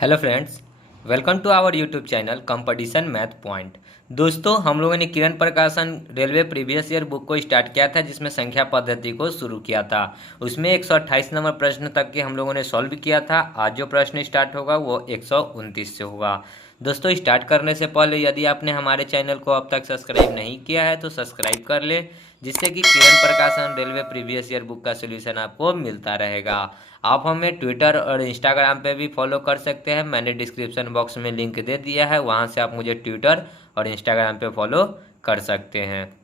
Hello friends, welcome to our YouTube channel competition math point. दोस्तों, हम लोगों ने Kiran Prakashan railway previous year book को स्टार्ट किया था, जिसमें संख्या पद्धति को शुरू किया था। उसमें 128 नंबर प्रश्न तक के हम लोगों ने सॉल्व किया था। आज जो प्रश्न स्टार्ट होगा वो 129 से होगा। दोस्तों, स्टार्ट करने से पहले यदि आपने हमारे चैनल को अब तक सब्सक्राइब नहीं किया है तो सब्सक्राइब कर ले, जिससे कि किरण Prakashan railway previous year book का सोल्यूशन आपको मिलता रहेगा। आप हमें ट्विटर और इंस्टाग्राम पे भी फॉलो कर सकते हैं। मैंने डिस्क्रिप्शन बॉक्स में लिंक दे दिया है, वहाँ से आप मुझे ट्विटर और इंस्टाग्राम पे फॉलो कर सकते हैं।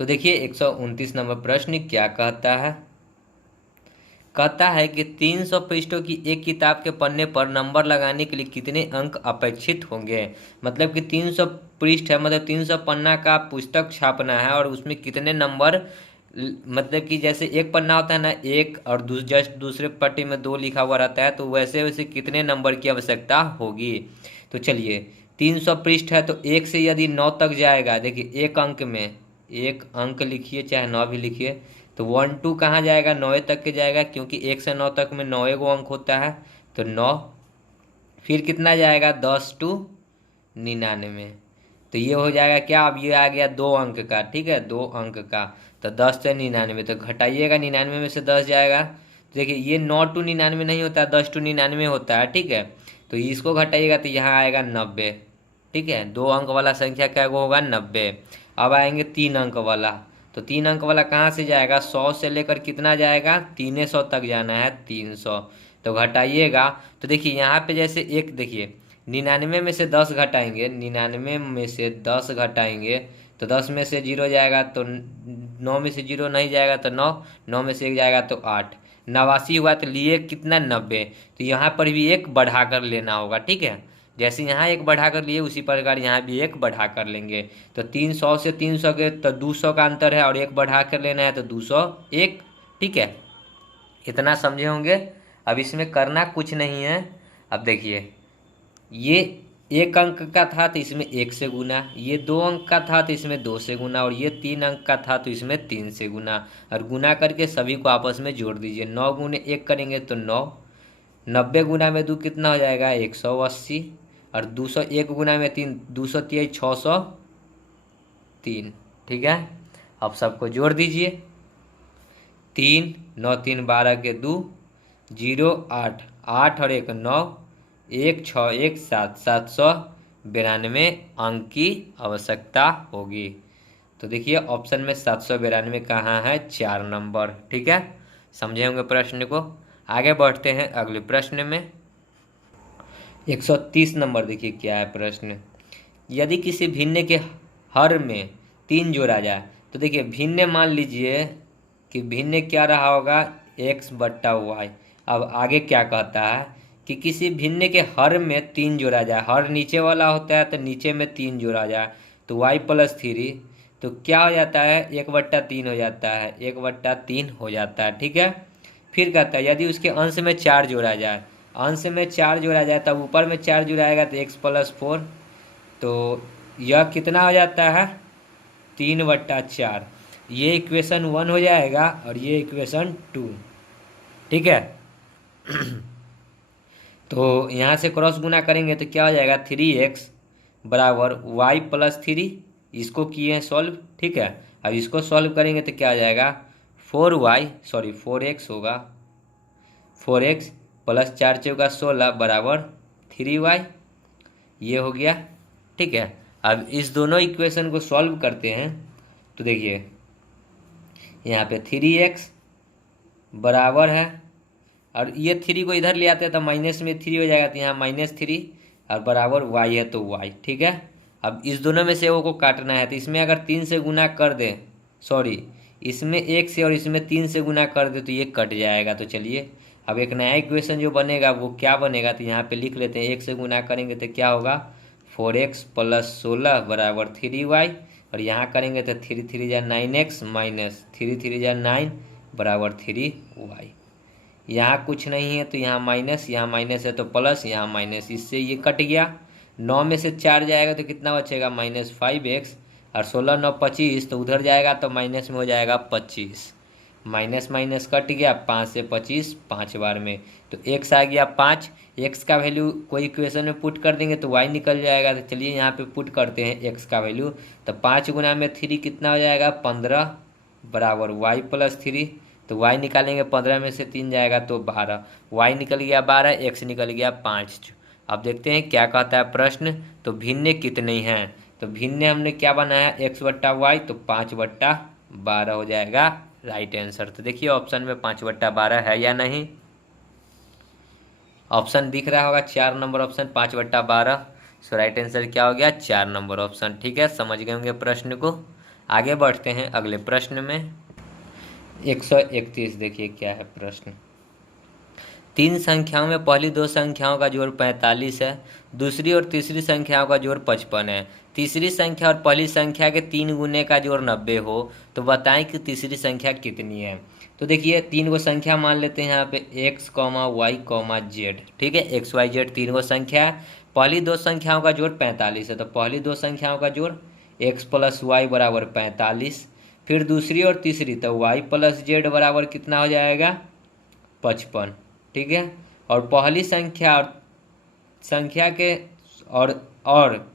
तो देखिए 129 नंबर प्रश्न क्या कहता है। कहता है कि 300 पृष्ठों की एक किताब के पन्ने पर नंबर लगाने के लिए कितने अंक अपेक्षित होंगे। मतलब कि 300 पृष्ठ है, मतलब 300 पन्ना का पुस्तक छापना है और उसमें कितने नंबर, मतलब कि जैसे एक पन्ना होता है ना, एक और जस्ट दूसरे पट्टी में 2 लिखा हुआ रहता है, तो वैसे वैसे कितने नंबर की आवश्यकता होगी। तो चलिए, 300 पृष्ठ है तो एक से यदि 9 तक जाएगा, देखिए एक अंक में एक अंक लिखिए, चाहे 9 भी लिखिए, तो 1 2 कहाँ जाएगा, 9 तक के जाएगा, क्योंकि 1 से 9 तक में 9 गो अंक होता है, तो 9। फिर कितना जाएगा, 10 टू 99, तो ये हो जाएगा क्या, अब ये आ गया 2 अंक का, ठीक है, 2 अंक का, तो 10 से 99, तो घटाइएगा, 99 में से 10 जाएगा। तो देखिए ये 9 टू 99 नहीं होता है, 10 टू 99 होता है, ठीक है। तो इसको घटाइएगा तो यहाँ आएगा 90, ठीक है। 2 अंक वाला संख्या क्या होगा, 90। अब आएंगे 3 अंक वाला, तो 3 अंक वाला कहाँ से जाएगा, 100 से लेकर कितना जाएगा, 300 तक जाना है, 300। तो घटाइएगा, तो देखिए यहाँ पे जैसे एक, देखिए 99 में से 10 घटाएंगे, 99 में से 10 घटाएंगे तो 10 में से 0 जाएगा, तो 9 में से 0 नहीं जाएगा तो 9, 9 में से 1 जाएगा तो 8, 89 हुआ, तो लिए कितना, 90। तो यहाँ पर भी एक बढ़ा कर लेना होगा, ठीक है। जैसे यहाँ एक बढ़ा कर लिए उसी प्रकार यहाँ भी एक बढ़ा कर लेंगे। तो 300 से 300 के तो 200 का अंतर है, और एक बढ़ा कर लेना है तो 201, ठीक है। इतना समझे होंगे। अब इसमें करना कुछ नहीं है। अब देखिए, ये 1 अंक का था तो इसमें 1 से गुना, ये 2 अंक का था तो इसमें 2 से गुना, और ये 3 अंक का था तो इसमें 3 से गुना, और गुना करके सभी को आपस में जोड़ दीजिए। 9 गुने 1 करेंगे तो 9, 90 गुना में 2 कितना हो जाएगा, 180, और 201 गुना में 3, 223, 603, ठीक है। अब सबको जोड़ दीजिए, 3 9 3 12 के 2, 0 8 8 और 1 9, 1 6 1 7, 792 अंक की आवश्यकता होगी। तो देखिए ऑप्शन में 792 कहाँ है, 4 नंबर, ठीक है। समझे होंगे प्रश्न को। आगे बढ़ते हैं अगले प्रश्न में। 130 नंबर देखिए क्या है प्रश्न। यदि किसी भिन्न के हर में 3 जोड़ा जाए, तो देखिए भिन्न मान लीजिए कि भिन्न क्या रहा होगा, x बट्टा वाई। अब आगे क्या कहता है कि किसी भिन्न के हर में 3 जोड़ा जाए, हर नीचे वाला होता है तो नीचे में 3 जोड़ा जाए, तो y प्लस 3, तो क्या हो जाता है, 1/3 हो जाता है, 1/3 हो जाता है, ठीक है। फिर कहता है यदि उसके अंश में 4 जोड़ा जाए, अंश में 4 जोड़ा जाए तब ऊपर में 4 जुड़ाएगा तो x प्लस 4, तो यह कितना हो जाता है, 3/4। ये इक्वेशन 1 हो जाएगा और ये इक्वेशन 2, ठीक है। तो यहाँ से क्रॉस गुना करेंगे तो क्या हो जाएगा, 3x बराबर y प्लस 3, इसको किए हैं सॉल्व, ठीक है। अब इसको सॉल्व करेंगे तो क्या आ जाएगा, 4x होगा, 4x प्लस 4 चौका 16 बराबर 3y, ये हो गया, ठीक है। अब इस दोनों इक्वेशन को सॉल्व करते हैं तो देखिए यहाँ पे 3x बराबर है, और ये 3 को इधर ले आते हैं तो माइनस में 3 हो जाएगा, तो यहाँ -3 और बराबर y है तो y, ठीक है। अब इस दोनों में से वो को काटना है, तो इसमें अगर 3 से गुना कर दें, इसमें 1 से और इसमें 3 से गुना कर दे तो ये कट जाएगा। तो चलिए अब एक नया इक्वेशन जो बनेगा वो क्या बनेगा, तो यहाँ पे लिख लेते हैं, 1 से गुना करेंगे तो क्या होगा, 4x प्लस 16 बराबर 3y, और यहाँ करेंगे तो 3 3 जा 9x माइनस 3 3 जा 9 बराबर 3y। यहाँ कुछ नहीं है तो यहाँ माइनस है तो प्लस, यहाँ माइनस, इससे ये कट गया। 9 में से 4 जाएगा तो कितना बचेगा, -5x, और 16 9 25, तो उधर जाएगा तो माइनस में हो जाएगा 25, माइनस माइनस कट गया, 5 से 25 5 बार में, तो x आ गया 5। x का वैल्यू कोई इक्वेशन में पुट कर देंगे तो y निकल जाएगा। तो चलिए यहाँ पे पुट करते हैं x का वैल्यू। तो 5 गुना में 3 कितना हो जाएगा 15 बराबर y प्लस 3। तो y निकालेंगे, 15 में से 3 जाएगा तो 12, y निकल गया 12, x निकल गया 5। अब देखते हैं क्या कहता है प्रश्न। तो भिन्न कितने हैं, तो भिन्न हमने क्या बनाया x बट्टा वाई, तो 5/12 हो जाएगा राइट आंसर। तो देखिए ऑप्शन में 5/12 है या नहीं। ऑप्शन दिख रहा होगा 4 नंबर ऑप्शन 5/12। सो राइट आंसर क्या हो गया 4 नंबर ऑप्शन। ठीक है, समझ गए होंगे प्रश्न को। आगे बढ़ते हैं अगले प्रश्न में। 131 देखिए क्या है प्रश्न। 3 संख्याओं में पहली 2 संख्याओं का जोड़ 45 है, दूसरी और तीसरी संख्याओं का जोड़ 55 है। तीसरी संख्या और पहली संख्या के 3 गुने का जोड़ 90 हो तो बताएं कि तीसरी संख्या कितनी है। तो देखिए 3 गो संख्या मान लेते हैं यहाँ पे x, y, z। ठीक है, x, y, z 3 गो संख्या है। पहली 2 संख्याओं का जोड़ 45 है, तो पहली 2 संख्याओं का जोड़ x प्लस वाई बराबर 45। फिर दूसरी और तीसरी, तो y प्लस z बराबर कितना हो जाएगा 55। ठीक है, और पहली संख्या और संख्या के और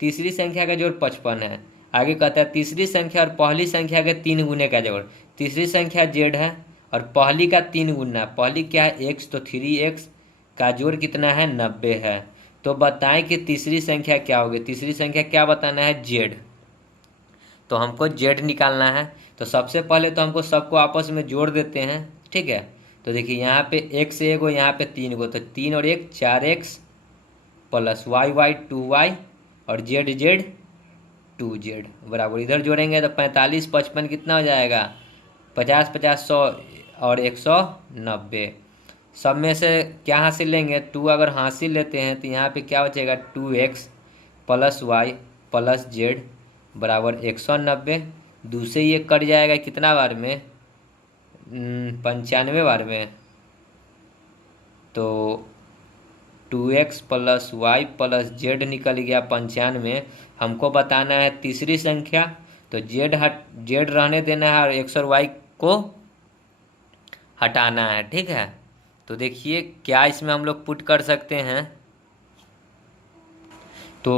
तीसरी संख्या का जोड़ 55 है। आगे कहता है तीसरी संख्या और पहली संख्या के 3 गुने का जोड़। तीसरी संख्या z है और पहली का 3 गुना, पहली क्या है x, तो 3x का जोड़ कितना है 90 है। तो बताएं कि तीसरी संख्या क्या होगी। तीसरी संख्या क्या बताना है z, तो हमको z निकालना है। तो सबसे पहले तो हमको सबको आपस में जोड़ देते हैं। ठीक है, तो देखिए यहाँ पे x से 1 गो, यहाँ पे 3 गो, तो 3 और 1 4x प्लस y 2y और z 2z बराबर इधर जोड़ेंगे तो 45 55 कितना हो जाएगा 50 50 100 और 190। सब में से क्या हासिल लेंगे 2, अगर हासिल लेते हैं तो यहाँ पे क्या बचेगा 2x plus Y plus z बराबर 190। दूसरे ये कट जाएगा कितना बार में 95 बार में, तो 2x plus Y plus Z निकल गया 95। हमको बताना है तीसरी संख्या, तो जेड रहने देना है और x और y को हटाना है। ठीक है, तो देखिए क्या इसमें हम लोग पुट कर सकते हैं। तो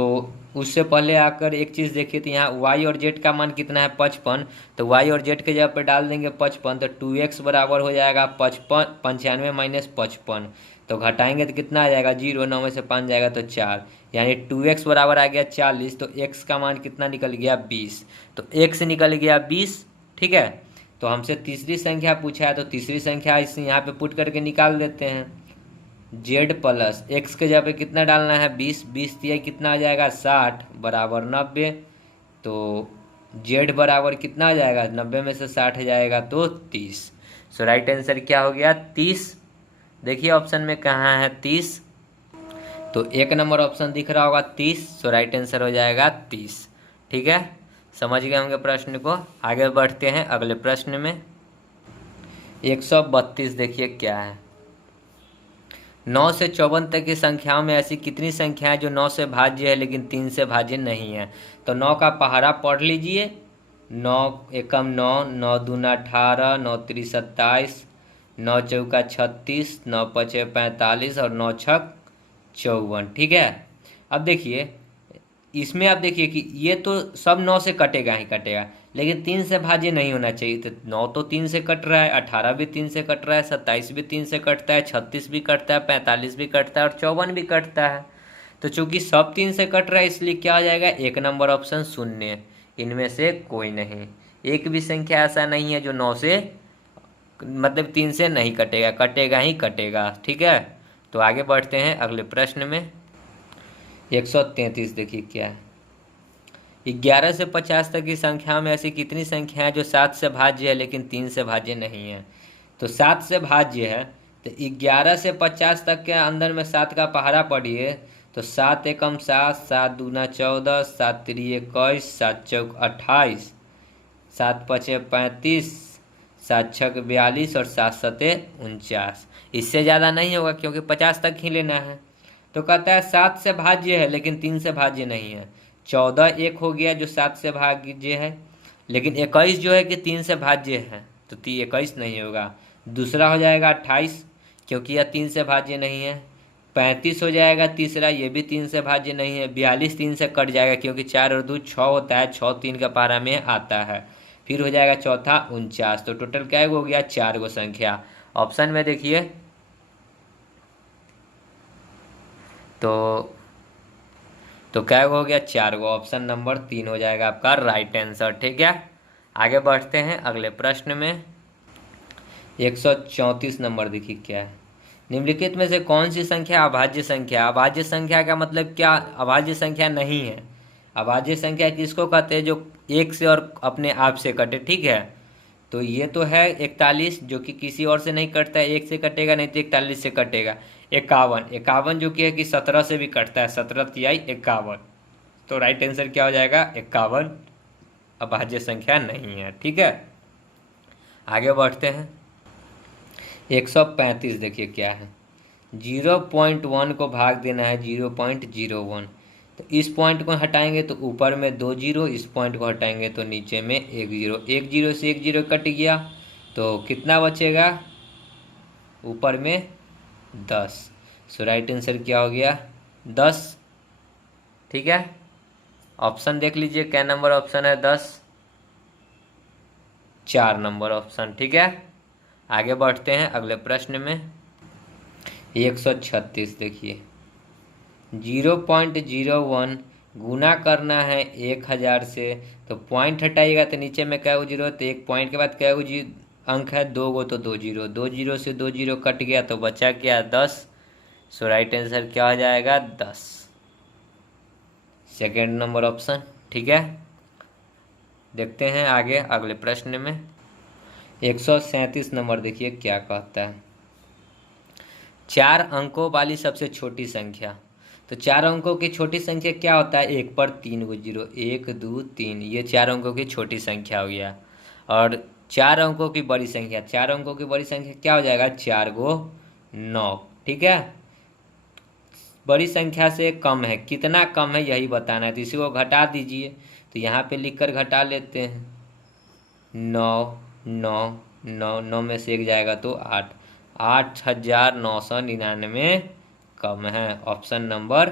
उससे पहले आकर एक चीज़ देखिए, तो यहाँ y और z का मान कितना है 55, तो y और z के जगह पर डाल देंगे 55, तो 2x बराबर हो जाएगा 55 95 माइनस 55, तो घटाएंगे तो कितना आ जाएगा 0, 9 में से 5 जाएगा तो 4, यानी 2x बराबर आ गया 40। तो x का मान कितना निकल गया 20, तो x निकल गया 20। ठीक है, तो हमसे तीसरी संख्या पूछा है, तो तीसरी संख्या इस यहाँ पे पुट करके निकाल देते हैं। z प्लस x के जगह पे कितना डालना है 20, 20 दिया कितना आ जाएगा 60 बराबर 90, तो z बराबर कितना आ जाएगा 90 में से 60 जाएगा तो 30। सो राइट आंसर क्या हो गया 30। देखिए ऑप्शन में कहाँ है 30, तो 1 नंबर ऑप्शन दिख रहा होगा 30। सो राइट आंसर हो जाएगा 30। ठीक है, समझ गए होंगे प्रश्न को। आगे बढ़ते हैं अगले प्रश्न में। 132 देखिए क्या है। 9 से 54 तक की संख्याओं में ऐसी कितनी संख्याएं जो 9 से भाज्य है लेकिन 3 से भाज्य नहीं है। तो 9 का पहाड़ा पढ़ लीजिए। 9 एकम 9, 9 दूना 18, 9 3 27, 9 चौका 36, 9 पचे 45 और 9 छक 54। ठीक है, अब देखिए इसमें आप देखिए कि ये तो सब 9 से कटेगा ही कटेगा, लेकिन 3 से भाज्य नहीं होना चाहिए। तो 9 तो 3 से कट रहा है, 18 भी 3 से कट रहा है, 27 भी 3 से कटता है, 36 भी कटता है, 45 भी कटता है और 54 भी कटता है। तो चूंकि सब 3 से कट रहा है इसलिए क्या हो जाएगा 1 नंबर ऑप्शन शून्य, इनमें से कोई नहीं। एक भी संख्या ऐसा नहीं है जो 9 से मतलब 3 से नहीं कटेगा, कटेगा ही कटेगा। ठीक है, तो आगे बढ़ते हैं अगले प्रश्न में। 133 देखिए क्या है। 11 से 50 तक की संख्या में ऐसी कितनी संख्या है जो 7 से भाज्य है लेकिन 3 से भाज्य नहीं है। तो 7 से भाज्य है, तो 11 से 50 तक के अंदर में 7 का पहाड़ा पढ़िए, तो 7 एकम 7, 7 दूना 14, 7 तिरी 21, 7 चौक 28, 7 पचे 35, 7 छक 42 और 7 सते 49। इससे ज़्यादा नहीं होगा क्योंकि 50 तक ही लेना है। तो कहता है 7 से भाज्य है लेकिन 3 से भाज्य नहीं है। 14 एक हो गया जो 7 से भाज्य है, लेकिन 21 जो है कि 3 से भाज्य है। तो 21 नहीं होगा। दूसरा हो जाएगा 28, क्योंकि यह 3 से भाज्य नहीं है। 35 हो जाएगा तीसरा, ये भी 3 से भाज्य नहीं है। 42 3 से कट जाएगा, क्योंकि 4 और 2 6 होता है, 6 3 का पारा में आता है। फिर हो जाएगा चौथा 49। तो टोटल क्या हो गया, 4 गो संख्या। ऑप्शन में देखिए तो क्या हो गया, 4 गो। ऑप्शन नंबर 3 हो जाएगा आपका राइट आंसर। ठीक है, आगे बढ़ते हैं अगले प्रश्न में। 134 नंबर देखिए क्या है। निम्नलिखित में से कौन सी संख्या अभाज्य संख्या। अभाज्य संख्या का मतलब क्या, अभाज्य संख्या नहीं है। अभाज्य संख्या किसको कहते हैं, जो एक से और अपने आप से कटे। ठीक है, तो ये तो है 41, जो कि किसी और से नहीं कटता है, एक से कटेगा, नहीं तो 41 से कटेगा। 51, 51 जो कि है कि 17 से भी कटता है, 17 तिहाई 51। तो राइट आंसर क्या हो जाएगा, 51 अभाज्य संख्या नहीं है। ठीक है, आगे बढ़ते हैं। 135 देखिए क्या है। 0.1 को भाग देना है 0.01। तो इस पॉइंट को हटाएंगे तो ऊपर में 2 जीरो, इस पॉइंट को हटाएंगे तो नीचे में 1 जीरो। 1 जीरो से 1 जीरो कट गया, तो कितना बचेगा, ऊपर में 10। सो राइट आंसर क्या हो गया, 10। ठीक है, ऑप्शन देख लीजिए क्या नंबर ऑप्शन है, 10, 4 नंबर ऑप्शन। ठीक है, आगे बढ़ते हैं अगले प्रश्न में। 136 देखिए। 0.01 गुना करना है 1000 से, तो पॉइंट हटाइएगा तो नीचे में क्या हो जीरो, तो एक पॉइंट के बाद क्या हो जी अंक है, 2 गो, तो 2 जीरो। 2 जीरो से 2 जीरो कट गया, तो बचा क्या, 10। सो राइट आंसर क्या हो जाएगा, 10, सेकेंड नंबर ऑप्शन। ठीक है, देखते हैं आगे अगले प्रश्न में। 137 नंबर देखिए क्या कहता है। 4 अंकों वाली सबसे छोटी संख्या। तो 4 अंकों की छोटी संख्या क्या होता है, 1 पर 3 गो जीरो, 1 2 3, ये 4 अंकों की छोटी संख्या हो गया। और 4 अंकों की बड़ी संख्या, 4 अंकों की बड़ी संख्या क्या हो जाएगा, 4 गो 9। ठीक है, बड़ी संख्या से कम है, कितना कम है यही बताना है, तो इसी को घटा दीजिए। तो यहाँ पे लिख कर घटा लेते हैं, 9 9 9, 9 में से 1 जाएगा तो 8, 8999 कम है। Option number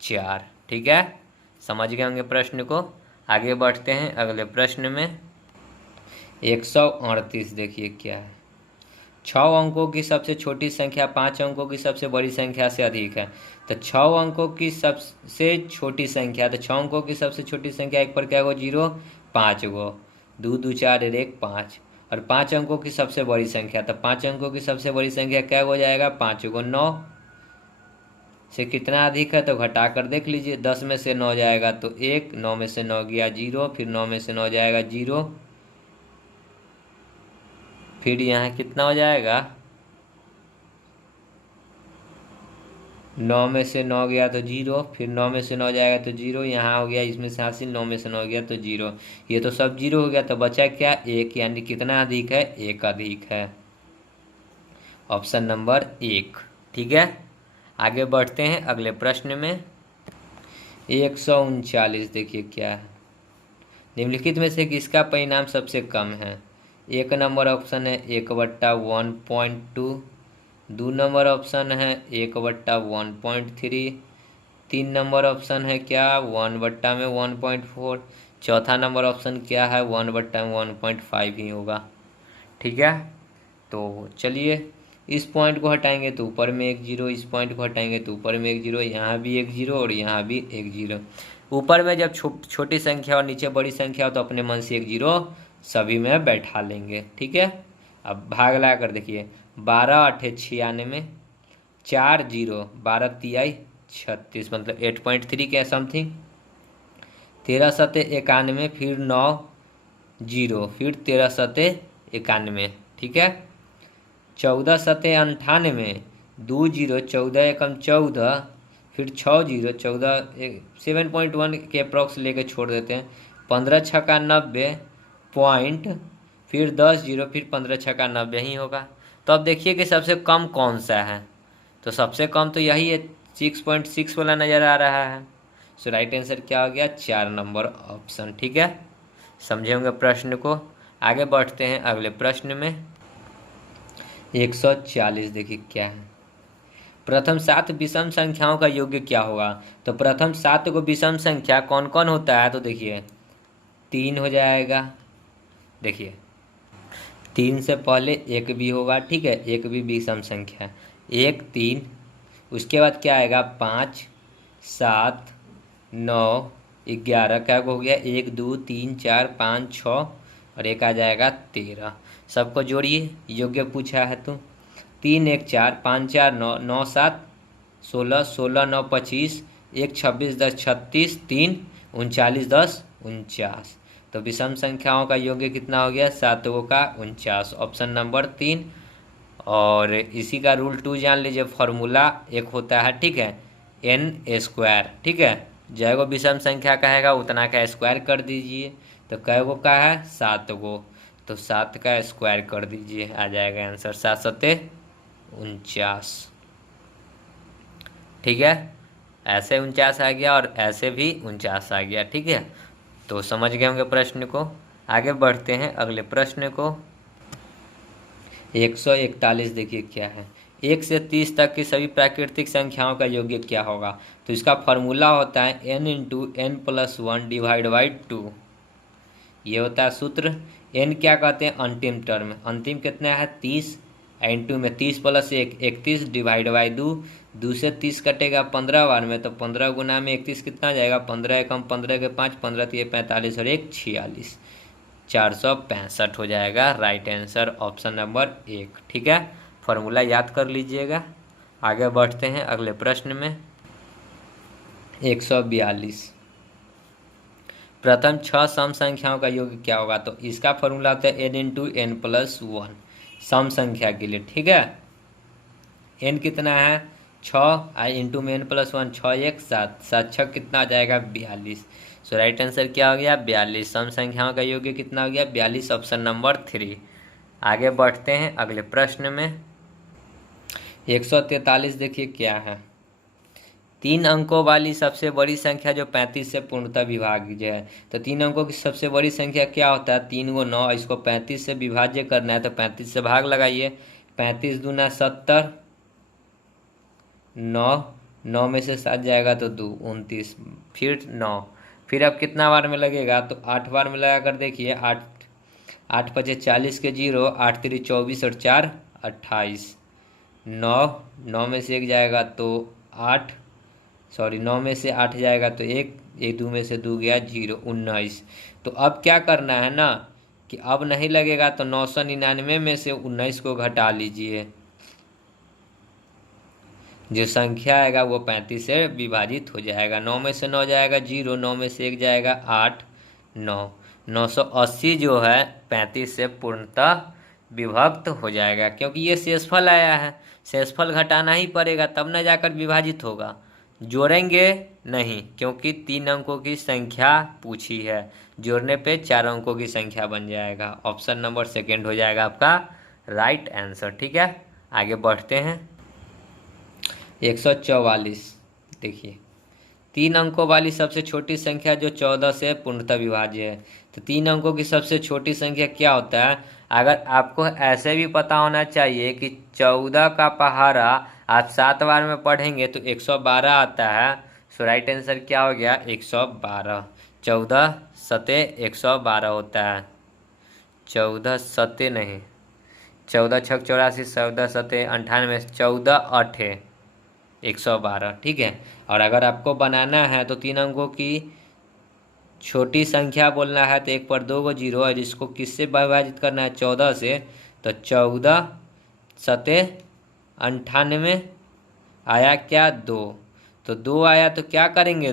4। ठीक है, समझ गए होंगे प्रश्न को। आगे बढ़ते हैं अगले प्रश्न में। 138 देखिए क्या है। 6 अंकों की सबसे छोटी संख्या 5 अंकों की सबसे बड़ी संख्या से अधिक है। तो 6 अंकों की सबसे छोटी संख्या, तो 6 अंकों की सबसे छोटी संख्या, एक पर क्या गो जीरो, 5 गो, 2 2 4 1 5। और 5 अंकों की सबसे बड़ी संख्या, तो 5 अंकों की सबसे बड़ी संख्या क्या हो जाएगा, 5 गो 9 से कितना अधिक है, तो घटा कर देख लीजिए। 10 में से 9 जाएगा तो 1, 9 में से 9 गया 0, फिर 9 में से 9 जाएगा 0, फिर यहाँ कितना हो जाएगा, 9 में से 9 गया तो 0, फिर 9 में से 9 जाएगा तो 0, यहाँ हो गया इसमें से हासिल, 9 में से 9 गया तो 0, ये तो सब 0 हो गया, तो बचा क्या, 1, यानी कितना अधिक है, 1 अधिक है। Option number 1। ठीक है, आगे बढ़ते हैं अगले प्रश्न में। 139 देखिए क्या है। निम्नलिखित में से किसका परिणाम सबसे कम है। 1 नंबर ऑप्शन है 1/1.2, 2 नंबर ऑप्शन है 1/1.3, 3 नंबर ऑप्शन है क्या 1/1.4, चौथा नंबर ऑप्शन क्या है 1/1.5 ही होगा। ठीक है, तो चलिए इस पॉइंट को हटाएंगे तो ऊपर में 1 जीरो, इस पॉइंट को हटाएंगे तो ऊपर में 1 जीरो, यहाँ भी 1 जीरो और यहाँ भी 1 जीरो। ऊपर में जब छोटी संख्या और नीचे बड़ी संख्या हो तो अपने मन से 1 जीरो सभी में बैठा लेंगे। ठीक है, अब भाग ला कर देखिए, 12 8 96, 4 जीरो, 12 तिहाई 36, मतलब 8.3 के समथिंग। 13 सते 91, फिर 9 जीरो, फिर 13 सते 91। ठीक है, 14 सते 98, 2 जीरो, 14 एकम 14, फिर 6 जीरो, 14 7.1 के अप्रॉक्स लेके छोड़ देते हैं। 15 छक्का 90 पॉइंट, फिर 10 जीरो, फिर 15 छक्का 90 ही होगा। तो अब देखिए कि सबसे कम कौन सा है, तो सबसे कम तो यही है, 6.6 वाला नज़र आ रहा है। सो राइट आंसर क्या हो गया, 4 नंबर ऑप्शन। ठीक है, समझे होंगे प्रश्न को। आगे बढ़ते हैं अगले प्रश्न में। 140 देखिए क्या है। प्रथम 7 विषम संख्याओं का योग्य क्या होगा। तो प्रथम 7 को विषम संख्या कौन कौन होता है, तो देखिए 3 हो जाएगा। देखिए 3 से पहले एक भी होगा, ठीक है, एक भी विषम संख्या, 1 3। उसके बाद क्या आएगा 5 7 9 11 क्या हो गया, 1 2 3 4 5 6 और एक आ जाएगा 13। सबको जोड़िए, योग्य पूछा है तो 3 1 4 5 4 9 9 7 16 16 9 25 1 26 10 36 3 39 10 49। तो विषम संख्याओं का योग्य कितना हो गया, 7 का 49, ऑप्शन नंबर 3। और इसी का रूल 2 जान लीजिए, फॉर्मूला एक होता है, ठीक है, n², ठीक है, जैगो विषम संख्या कहेगा उतना का स्क्वायर कर दीजिए। तो कै गो का है, 7 गो, तो 7 का स्क्वायर कर दीजिए, आ जाएगा आंसर 7 सत्ते 49। ठीक है, ऐसे 49 आ गया और ऐसे भी 49 आ गया, ठीक है। तो समझ गए होंगे प्रश्न को। आगे बढ़ते हैं अगले प्रश्न को। 141 देखिए क्या है। 1 से 30 तक की सभी प्राकृतिक संख्याओं का योग्य क्या होगा। तो इसका फॉर्मूला होता है n × n+1 डिवाइड बाई 2। ये होता है सूत्र। n क्या कहते हैं, अंतिम टर्म, अंतिम कितना है 30, इंटू में 30 + 1 31 डिवाइड बाई 2। 2 से 30 कटेगा 15 बार में, तो 15 गुना में 31 कितना आ जाएगा, 15 एकम 15 के 5 15 3 45 और 1 46, 465 हो जाएगा राइट आंसर, ऑप्शन नंबर 1, ठीक है। फॉर्मूला याद कर लीजिएगा। आगे बढ़ते हैं अगले प्रश्न में। 142 प्रथम 6 सम संख्याओं का योग क्या होगा। तो इसका फॉर्मूला होता है n × n+1 सम संख्या के लिए, ठीक है। n कितना है 6, इंटू में n+1, 6 1 7 7 6 कितना आ जाएगा 42। सो राइट आंसर क्या हो गया 42। सम संख्याओं का योग कितना हो गया 42, ऑप्शन नंबर 3। आगे बढ़ते हैं अगले प्रश्न में। 143 देखिए क्या है। 3 अंकों वाली सबसे बड़ी संख्या जो 35 से पूर्णतः विभाज्य है। तो 3 अंकों की सबसे बड़ी संख्या क्या होता है, 3 को 9, इसको 35 से विभाज्य करना है, तो 35 से भाग लगाइए। 35 दूना 70, 9 में से 7 जाएगा तो 2 29, फिर 9, फिर अब कितना बार में लगेगा, तो 8 बार में लगा कर देखिए। 8 8 5 40 के 0, 8 3 24 और 4 28, 9 में से 1 जाएगा तो 8, 9 में से 8 जाएगा तो 1 2 में से 2 गया 0, 19। तो अब क्या करना है ना कि अब नहीं लगेगा, तो 999 में से 19 को घटा लीजिए, जो संख्या आएगा वो 35 से विभाजित हो जाएगा। 9 में से 9 जाएगा 0, 9 में से 1 जाएगा 8, 9, 980 जो है 35 से पूर्णतः विभक्त हो जाएगा, क्योंकि ये शेषफल आया है, शेषफल घटाना ही पड़ेगा तब न जाकर विभाजित होगा, जोड़ेंगे नहीं, क्योंकि 3 अंकों की संख्या पूछी है, जोड़ने पे 4 अंकों की संख्या बन जाएगा। ऑप्शन नंबर 2 हो जाएगा आपका राइट आंसर, ठीक है। आगे बढ़ते हैं। 144 देखिए। 3 अंकों वाली सबसे छोटी संख्या जो 14 से पूर्णतः विभाज्य है। तो 3 अंकों की सबसे छोटी संख्या क्या होता है। अगर आपको ऐसे भी पता होना चाहिए कि 14 का पहाड़ा आप 7 बार में पढ़ेंगे तो 112 आता है। सो राइट आंसर क्या हो गया 112। 14 सते 112 होता है, 14 सते नहीं, 14 छक 84, 14 सते 98, 14 8 112, ठीक है। और अगर आपको बनाना है तो 3 अंकों की छोटी संख्या बोलना है तो 1 पर 2 को 0, और इसको किससे विभाजित करना है 14 से, तो 14 सते 98 आया क्या 2, तो 2 आया तो क्या करेंगे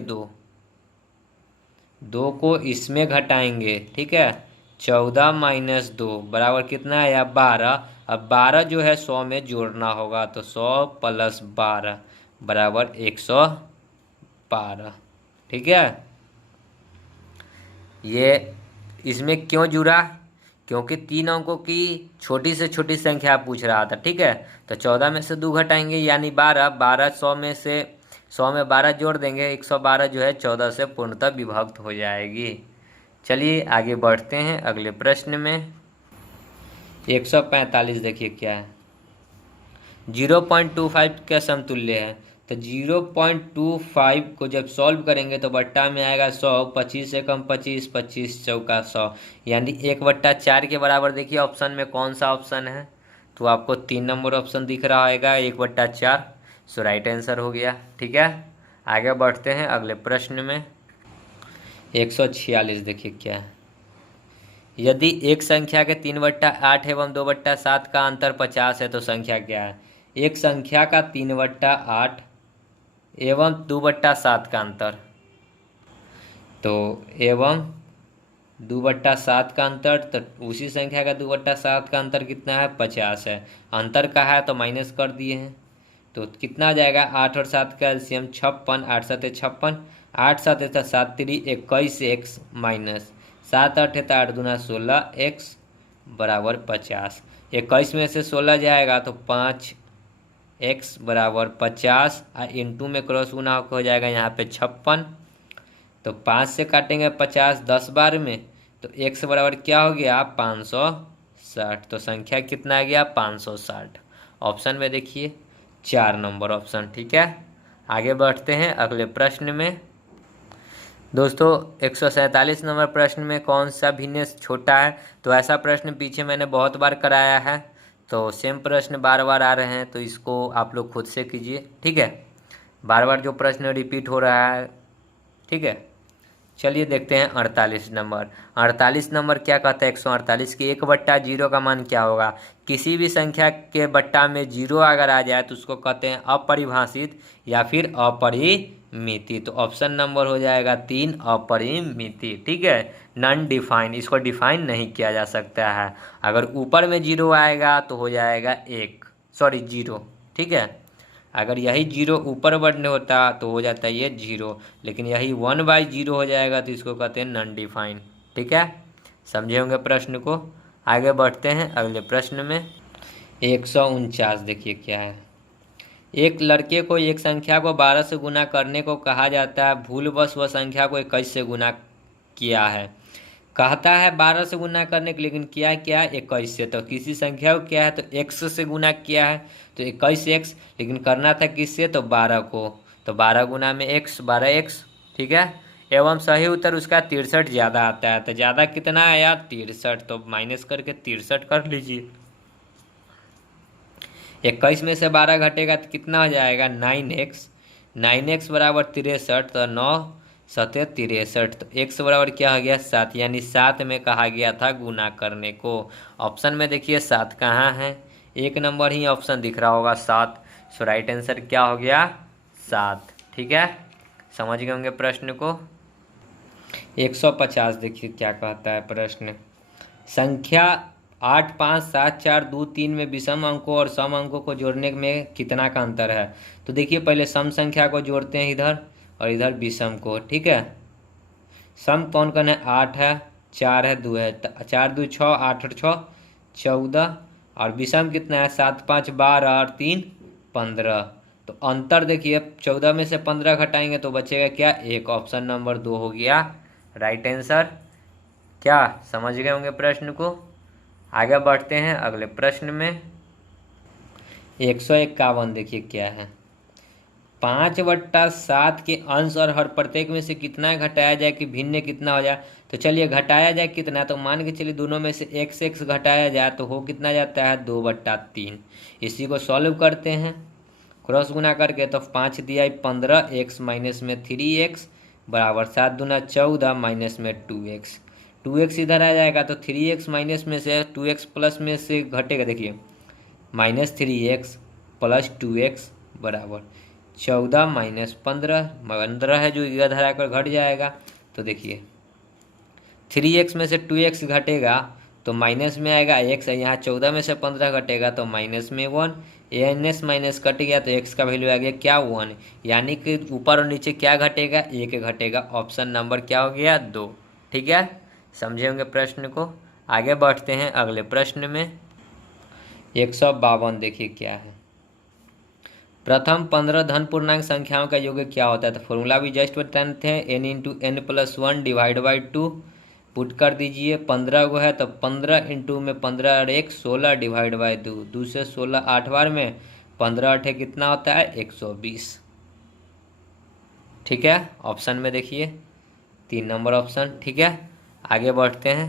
2 को इसमें घटाएंगे, ठीक है। 14 - 2 बराबर कितना आया 12। अब 12 जो है 100 में जोड़ना होगा, तो 100 + 12 बराबर 112, ठीक है। ये इसमें क्यों जुड़ा, क्योंकि 3 अंकों की छोटी से छोटी संख्या पूछ रहा था, ठीक है। तो 14 में से 2 घटाएंगे यानी 12, 12 100 में से 100 में 12 जोड़ देंगे, 112 जो है 14 से पूर्णतः विभक्त हो जाएगी, चलिए आगे बढ़ते हैं अगले प्रश्न में। 145 देखिए क्या है। 0.25 का समतुल्य है, तो 0.25 को जब सॉल्व करेंगे तो बट्टा में आएगा 100, 25 से कम 25, 25 चौका 100, यानी 1/4 के बराबर। देखिए ऑप्शन में कौन सा ऑप्शन है, तो आपको 3 नंबर ऑप्शन दिख रहा होगा 1/4। सो राइट आंसर हो गया। ठीक है, आगे बढ़ते हैं अगले प्रश्न में। 146 देखिए क्या है। यदि एक संख्या के 3/8 एवं 2/7 का अंतर 50 है तो संख्या क्या है। एक संख्या का 3/8 एवं 2/7 का अंतर, तो एवं 2/7 का अंतर, तो उसी संख्या का 2/7 का अंतर कितना है, 50 है। अंतर का है तो माइनस कर दिए हैं, तो कितना आ जाएगा, 8 और 7 का एलसीएम 56, 8 7 56, 8 7 है 7 3 21 एक्स माइनस 7 8 है 8 दूना 16 एक्स बराबर 50। 21 में से 16 जाएगा तो 5 एक्स बराबर 50, इंटू में क्रॉस गुना हो जाएगा यहाँ पे 56, तो 5 से काटेंगे 50 10 बार में, तो एक्स बराबर क्या हो गया 560। तो संख्या कितना आ गया 560। ऑप्शन में देखिए 4 नंबर ऑप्शन। ठीक है, आगे बढ़ते हैं अगले प्रश्न में। दोस्तों 147 नंबर प्रश्न में कौन सा भिन्न छोटा है, तो ऐसा प्रश्न पीछे मैंने बहुत बार कराया है, तो सेम प्रश्न बार बार आ रहे हैं, तो इसको आप लोग खुद से कीजिए। ठीक है, बार बार जो प्रश्न रिपीट हो रहा है। ठीक है, चलिए देखते हैं 48 नंबर। 48 नंबर क्या कहता है, 148 की 1/0 का मान क्या होगा। किसी भी संख्या के बट्टा में 0 अगर आ जाए तो उसको कहते हैं अपरिभाषित या फिर अपरिमिति। तो ऑप्शन नंबर हो जाएगा 3 अपरिमिति। ठीक है, नॉन डिफाइन, इसको डिफाइन नहीं किया जा सकता है। अगर ऊपर में 0 आएगा तो हो जाएगा 0। ठीक है, अगर यही 0 ऊपर वर्ण होता तो हो जाता है ये 0, लेकिन यही 1/0 हो जाएगा तो इसको कहते हैं नॉन डिफाइन। ठीक है, समझे होंगे प्रश्न को। आगे बढ़ते हैं अगले प्रश्न में। 149 देखिए क्या है। एक लड़के को एक संख्या को 12 से गुना करने को कहा जाता है, भूलवश वह संख्या को 21 से गुना किया है। कहता है 12 से गुना करने के, लेकिन किया क्या है 21 से। तो किसी संख्या को क्या है तो x से गुना किया है, तो 21x, लेकिन करना था किससे तो 12 को, तो 12 गुना में x 12x। ठीक है, एवं सही उत्तर उसका 63 ज़्यादा आता है। तो ज़्यादा कितना आया 63, तो माइनस करके 63 कर लीजिए। 21 में से 12 घटेगा तो कितना हो जाएगा 9x, 9x बराबर 63, तो 9 7 63, तो x बराबर क्या हो गया 7, यानी 7 में कहा गया था गुना करने को। ऑप्शन में देखिए 7 कहाँ है, 1 नंबर ही ऑप्शन दिख रहा होगा 7। सो राइट आंसर क्या हो गया 7। ठीक है, समझ गए होंगे प्रश्न को। 150 देखिए क्या कहता है प्रश्न। संख्या 8 5 7 4 2 3 में विषम अंकों और सम अंकों को जोड़ने में कितना का अंतर है। तो देखिए पहले सम संख्या को जोड़ते हैं इधर, और इधर विषम को। ठीक है, सम कौन कौन है, 8 है, 4 है, 2 है, 4 2 6, 8 और 6 14, और विषम कितना है 7 5 12 और 3 15। तो अंतर देखिए 14 में से 15 घटाएंगे तो बचेगा क्या 1। ऑप्शन नंबर 2 हो गया राइट आंसर। क्या समझ गए होंगे प्रश्न को। आगे बढ़ते हैं अगले प्रश्न में। 151 देखिए क्या है। 5/7 के अंश और हर प्रत्येक में से कितना घटाया जाए कि भिन्न कितना हो जाए। तो चलिए घटाया जाए कितना, तो मान के चलिए दोनों में से x घटाया जाए तो हो कितना जाता है 2/3। इसी को सॉल्व करते हैं क्रॉस गुना करके, तो 5 दिया 15, x माइनस में 3x बराबर 7 दूना 14 माइनस में 2x। 2x इधर आ जाएगा तो 3x माइनस में से 2x प्लस में से घटेगा, देखिए -3x प्लस 2x बराबर 14 माइनस 15 है जो इधर आकर घट जाएगा। तो देखिए 3x में से 2x घटेगा तो माइनस में आएगा x, यहाँ 14 में से 15 घटेगा तो माइनस में 1, एन माइनस कट गया तो x का वैल्यू आ गया क्या 1, यानी कि ऊपर और नीचे क्या घटेगा 1 घटेगा। ऑप्शन नंबर क्या हो गया 2। ठीक है, समझे होंगे प्रश्न को। आगे बढ़ते हैं अगले प्रश्न में। 152 देखिए क्या है। प्रथम 15 धन पूर्णांक संख्याओं का योग क्या होता है। तो फॉर्मूला भी जस्ट बताते हैं, n × n + 1 divide by 2 put कर दीजिए। 15 गो है तो 15 इंटू में 15 और 1 16 डिवाइड बाई 2, 2 से 16 8 बार में, 15 8 कितना होता है 120। ठीक है, ऑप्शन में देखिए 3 नंबर ऑप्शन। ठीक है, आगे बढ़ते हैं।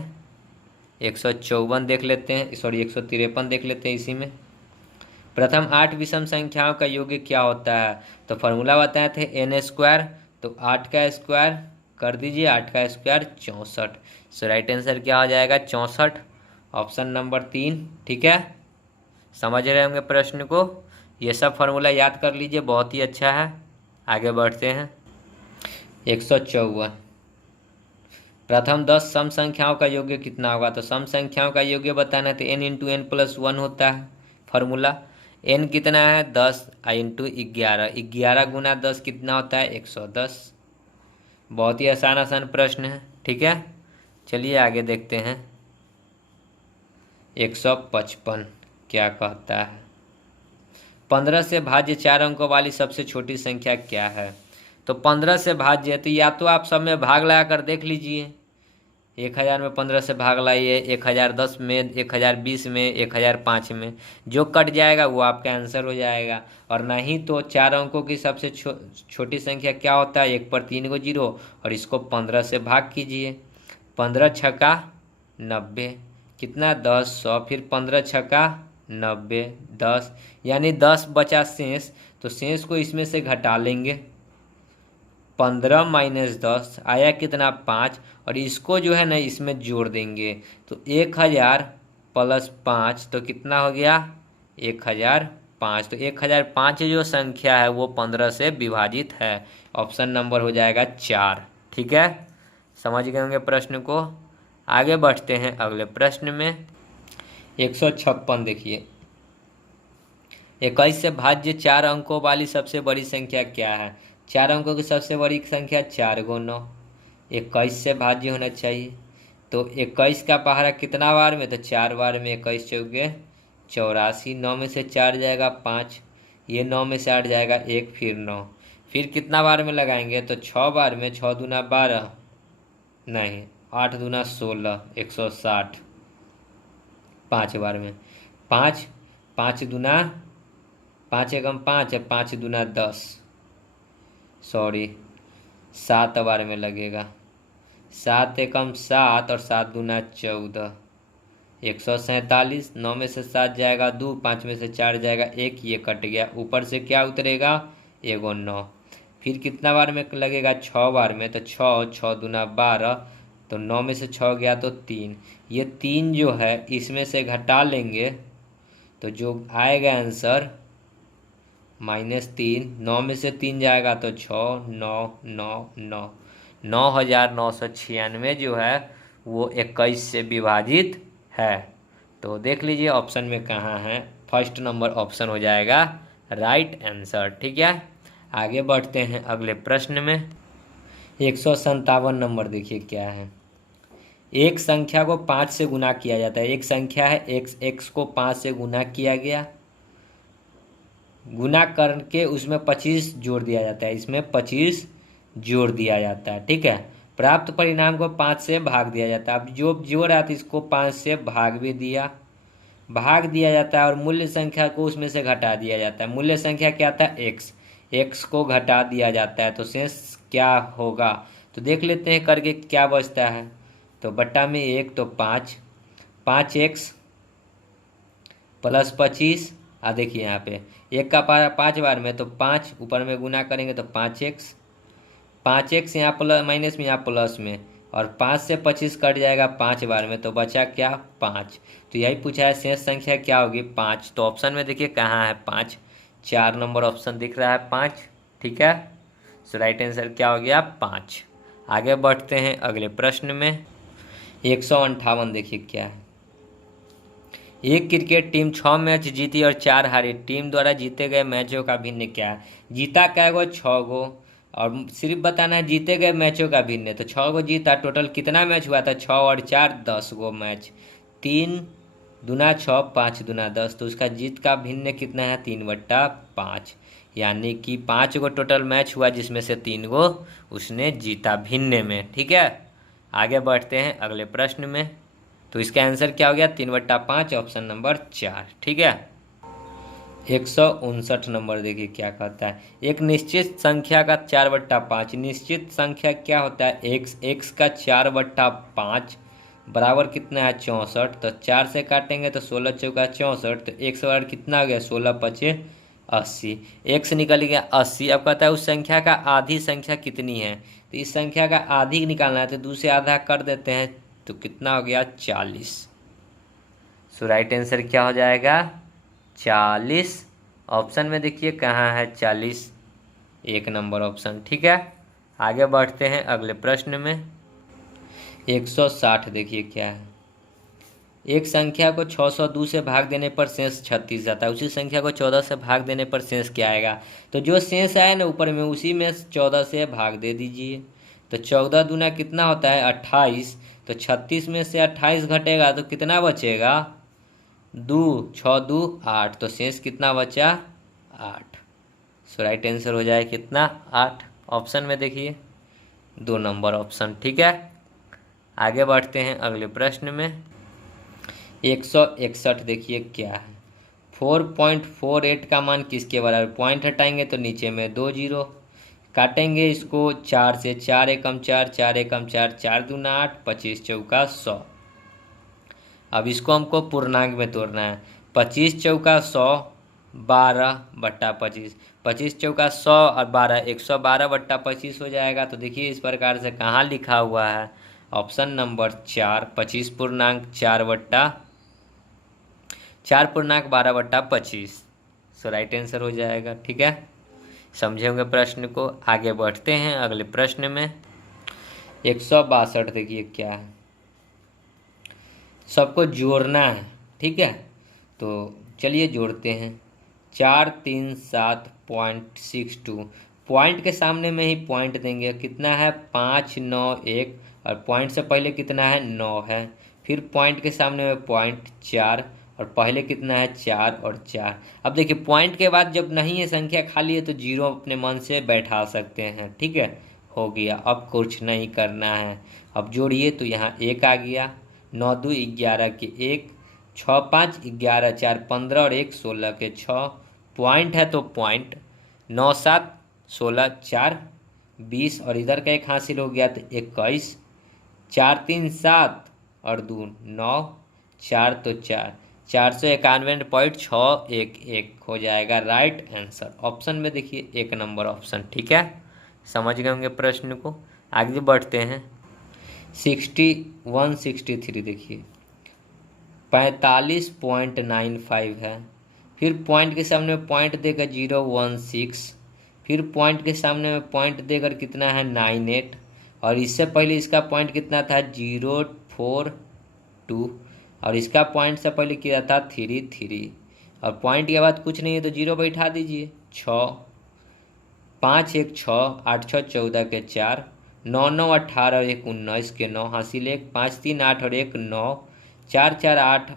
154 देख लेते हैं, सॉरी 153 देख लेते हैं। इसी में प्रथम 8 विषम संख्याओं का योग क्या होता है? तो फॉर्मूला बताए थे n स्क्वायर, तो 8 का स्क्वायर कर दीजिए, 8 का स्क्वायर 64। सो राइट आंसर क्या हो जाएगा 64, ऑप्शन नंबर 3। ठीक है, समझ रहे होंगे प्रश्न को, ये सब फार्मूला याद कर लीजिए, बहुत ही अच्छा है। आगे बढ़ते हैं। 154 प्रथम 10 सम संख्याओं का योग कितना होगा? तो सम संख्याओं का योग बताना तो n इंटू एन प्लस 1 होता है फार्मूला। n कितना है 10 इंटू 11, 11 गुना 10 कितना होता है 110। बहुत ही आसान प्रश्न है। ठीक है, चलिए आगे देखते हैं। 155 क्या कहता है? 15 से भाज्य 4 अंकों वाली सबसे छोटी संख्या क्या है? तो 15 से भाज्य, तो या तो आप सब में भाग लगा कर देख लीजिए। 1000 में 15 से भाग लाइए, 1010 में, 1020 में, 1005 में, जो कट जाएगा वो आपका आंसर हो जाएगा। और नहीं तो 4 अंकों की सबसे छोटी संख्या क्या होता है? 1 पर 3 को 0, और इसको 15 से भाग कीजिए। 15 छक्का 90, कितना 10 100, फिर 15 छक्का 90 10, यानी 10 बचा शेष, तो शेष को इसमें से घटा लेंगे। 15 माइनस 10 आया कितना 5, और इसको जो है ना इसमें जोड़ देंगे, तो 1000 प्लस 5 तो कितना हो गया 1005। तो 1005 जो संख्या है वो 15 से विभाजित है, ऑप्शन नंबर हो जाएगा 4। ठीक है, समझ गए होंगे प्रश्न को। आगे बढ़ते हैं अगले प्रश्न में। 156 देखिए, 21 से भाज्य 4 अंकों वाली सबसे बड़ी संख्या क्या है? 4 अंकों की सबसे बड़ी संख्या 4 × 9, 21 से भाज्य होना चाहिए। तो 21 का पहाड़ा कितना बार में? तो 4 बार में, 21 चौके 84, 9 में से 4 जाएगा 5, ये 9 में से 8 जाएगा 1, फिर 9, फिर कितना बार में लगाएंगे? तो 6 बार में, 6 दूना 12, नहीं 8 दूना 16, 160, 5 बार में, 5 5 दूना 5 एकम 5 है, 5 दूना 10, सॉरी 7 बार में लगेगा, 7 एकम 7 और 7 दूना 14, 147, 9 में से 7 जाएगा 2, 5 में से 4 जाएगा 1, ये कट गया, ऊपर से क्या उतरेगा 1 और 9, फिर कितना बार में लगेगा 6 बार में, तो 6 6 दूना 12, तो 9 में से 6 गया तो 3, ये 3 जो है इसमें से घटा लेंगे, तो जो आएगा आंसर -3, 9 में से 3 जाएगा तो 6 9 9 9, 9996 जो है वो 21 से विभाजित है। तो देख लीजिए ऑप्शन में कहाँ है, फर्स्ट नंबर ऑप्शन हो जाएगा राइट आंसर। ठीक है, आगे बढ़ते हैं अगले प्रश्न में। 157 नंबर देखिए क्या है। एक संख्या को 5 से गुना किया जाता है, एक संख्या है x को 5 से गुना किया गया, गुना करके उसमें 25 जोड़ दिया जाता है, इसमें 25 जोड़ दिया जाता है। ठीक है, प्राप्त परिणाम को 5 से भाग दिया जाता है। अब जो जोड़ आता है इसको 5 से भाग भी दिया, भाग दिया जाता है, और मूल्य संख्या को उसमें से घटा दिया जाता है। मूल्य संख्या क्या था x को घटा दिया जाता है, तो शेष क्या होगा? तो देख लेते हैं करके क्या बचता है। तो बट्टा में 1, तो 5x प्लस 25, देखिए यहाँ पे 1 का पारा 5 बार में, तो 5 ऊपर में गुना करेंगे तो 5x यहाँ प्लस माइनस में, यहाँ प्लस में, और 5 से 25 कट जाएगा 5 बार में, तो बचा क्या 5। तो यही पूछा है शेष संख्या क्या होगी 5। तो ऑप्शन में देखिए कहाँ है 5, 4 नंबर ऑप्शन दिख रहा है 5। ठीक है, सो राइट आंसर क्या हो गया 5। आगे बढ़ते हैं अगले प्रश्न में। 158 देखिए क्या है। एक क्रिकेट टीम 6 मैच जीती और 4 हारी, टीम द्वारा जीते गए मैचों का भिन्न क्या है? जीता क्या गो 6 गो, और सिर्फ बताना है जीते गए मैचों का भिन्न। तो 6 गो जीता, टोटल कितना मैच हुआ था 6 और 4 10 गो मैच, 3 दूना 6 5 दूना 10, तो उसका जीत का भिन्न कितना है 3/5, यानी कि 5 गो टोटल मैच हुआ जिसमें से 3 गो उसने जीता भिन्न में। ठीक है, आगे बढ़ते हैं अगले प्रश्न में। तो इसका आंसर क्या हो गया? 3/5, ऑप्शन नंबर 4। ठीक है। 159 नंबर देखिए क्या कहता है। एक निश्चित संख्या का 4/5। निश्चित संख्या क्या होता है? एक्स का 4/5 बराबर कितना है? 64। तो 4 से काटेंगे तो 16 चौका 64। तो एक्स बराबर कितना हो गया? 16×5 = 80। एक्स निकल गया 80। अब कहता है उस संख्या का आधी संख्या कितनी है? तो इस संख्या का आधी निकालना है तो 2 से आधा कर देते हैं। तो कितना हो गया? 40। सो राइट आंसर क्या हो जाएगा? 40। ऑप्शन में देखिए कहाँ है 40? 1 नंबर ऑप्शन। ठीक है। आगे बढ़ते हैं अगले प्रश्न में। 160 देखिए क्या है। एक संख्या को 602 से भाग देने पर शेष 36 जाता है। उसी संख्या को 14 से भाग देने पर शेष क्या आएगा? तो जो शेष आया ना ऊपर में, उसी में 14 से भाग दे दीजिए। तो 14 दूना कितना होता है? 28। तो 36 में से 28 घटेगा तो कितना बचेगा? 2, 6 2 8। तो शेष कितना बचा? 8। सो राइट आंसर हो जाए कितना? 8। ऑप्शन में देखिए 2 नंबर ऑप्शन। ठीक है। आगे बढ़ते हैं अगले प्रश्न में। 161 देखिए क्या है। 4.48 का मान किसके बराबर? पॉइंट हटाएंगे तो नीचे में 2 जीरो। काटेंगे इसको 4 से, 4 एकम 4, 4 एकम 4, 4 दूना 8, 25 चौका 100। अब इसको हमको पूर्णांक में तोड़ना है। 25 चौका 100, 12/25। 25 चौका 100 और 12, 112/25 हो जाएगा। तो देखिए इस प्रकार से कहाँ लिखा हुआ है? ऑप्शन नंबर 4, 25 पूर्णांक 4/12/25। सो राइट आंसर हो जाएगा। ठीक है। समझे होंगे प्रश्न को। आगे बढ़ते हैं अगले प्रश्न में। 162 देखिए क्या है। सबको जोड़ना है। ठीक है। तो चलिए जोड़ते हैं। 437.62। पॉइंट के सामने में ही पॉइंट देंगे। कितना है? 591। और पॉइंट से पहले कितना है? 9 है। फिर पॉइंट के सामने में पॉइंट 4, और पहले कितना है? 4 और 4। अब देखिए पॉइंट के बाद जब नहीं है, संख्या खाली है, तो जीरो अपने मन से बैठा सकते हैं। ठीक है। हो गया। अब कुछ नहीं करना है। अब जोड़िए तो यहाँ 1 आ गया। 9 2 11 के 1, 6 5 11, 4 15 और 1 16 के 6। पॉइंट है तो पॉइंट। 9 7 16, 4 20 और इधर का 1 हासिल हो गया तो 21। 4 3 7 और 2 9, 4 तो 4, 491.611 हो जाएगा राइट आंसर। ऑप्शन में देखिए 1 नंबर ऑप्शन। ठीक है। समझ गए होंगे प्रश्न को। आगे बढ़ते हैं। 163 देखिए 45.95 है। फिर पॉइंट के सामने पॉइंट देकर 016। फिर पॉइंट के सामने में पॉइंट देकर कितना है? 98। और इससे पहले इसका पॉइंट कितना था? 042। और इसका पॉइंट से पहले किया था 33। और पॉइंट के बाद कुछ नहीं है तो 0 बैठा दीजिए। 6 5 1 6, 8 6 14 के 4, 9 9 18 और 1 19 के 9 हासिल 1, 5 3 8 और 1 9, 4 4 8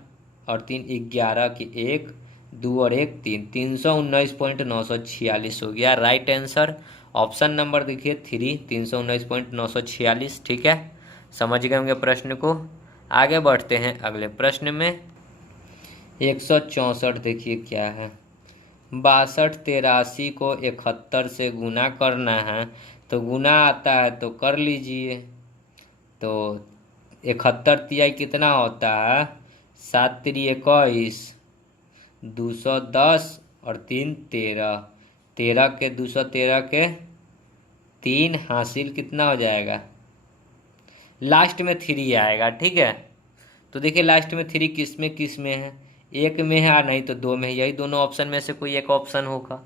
और 3 11 के 1 2 और 1 3, 319.946 हो गया राइट आंसर। ऑप्शन नंबर देखिए 3, 319.946। ठीक है। समझ गए होंगे प्रश्न को। आगे बढ़ते हैं अगले प्रश्न में। 164 देखिए क्या है। 62 83 को 71 से गुना करना है। तो गुना आता है तो कर लीजिए। तो 71 तिहाई कितना होता है? 7 3 21, 210 और 3 13। 13 के 213 के 3 हासिल कितना हो जाएगा? लास्ट में 3 आएगा। ठीक है। तो देखिए लास्ट में 3 किस में है? 1 में है और नहीं तो 2 में है। यही दोनों ऑप्शन में से कोई एक ऑप्शन होगा।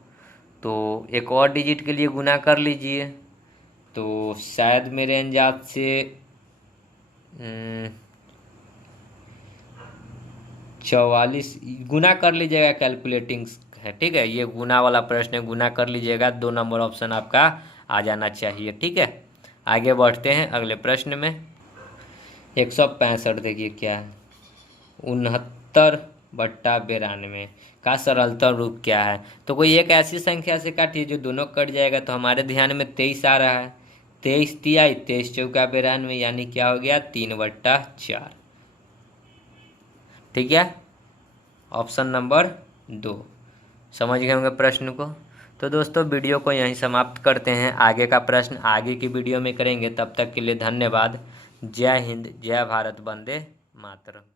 तो एक और डिजिट के लिए गुना कर लीजिए। तो शायद मेरे अंदाज से 44 गुना कर लीजिएगा। कैलकुलेटिंग है। ठीक है। ये गुना वाला प्रश्न है, गुना कर लीजिएगा। 2 नंबर ऑप्शन आपका आ जाना चाहिए। ठीक है। आगे बढ़ते हैं अगले प्रश्न में। 165 देखिए क्या है। 69/92 का सरलतम रूप क्या है? तो कोई एक ऐसी संख्या से काटिए जो दोनों कट जाएगा। तो हमारे ध्यान में 23 आ रहा है। 23 तिहाई, 23 चौका 92, यानी क्या हो गया 3/4। ठीक है, ऑप्शन नंबर 2। समझ गए होंगे प्रश्न को। तो दोस्तों वीडियो को यहीं समाप्त करते हैं, आगे का प्रश्न आगे की वीडियो में करेंगे। तब तक के लिए धन्यवाद। जय हिंद, जय भारत, वंदे मातरम।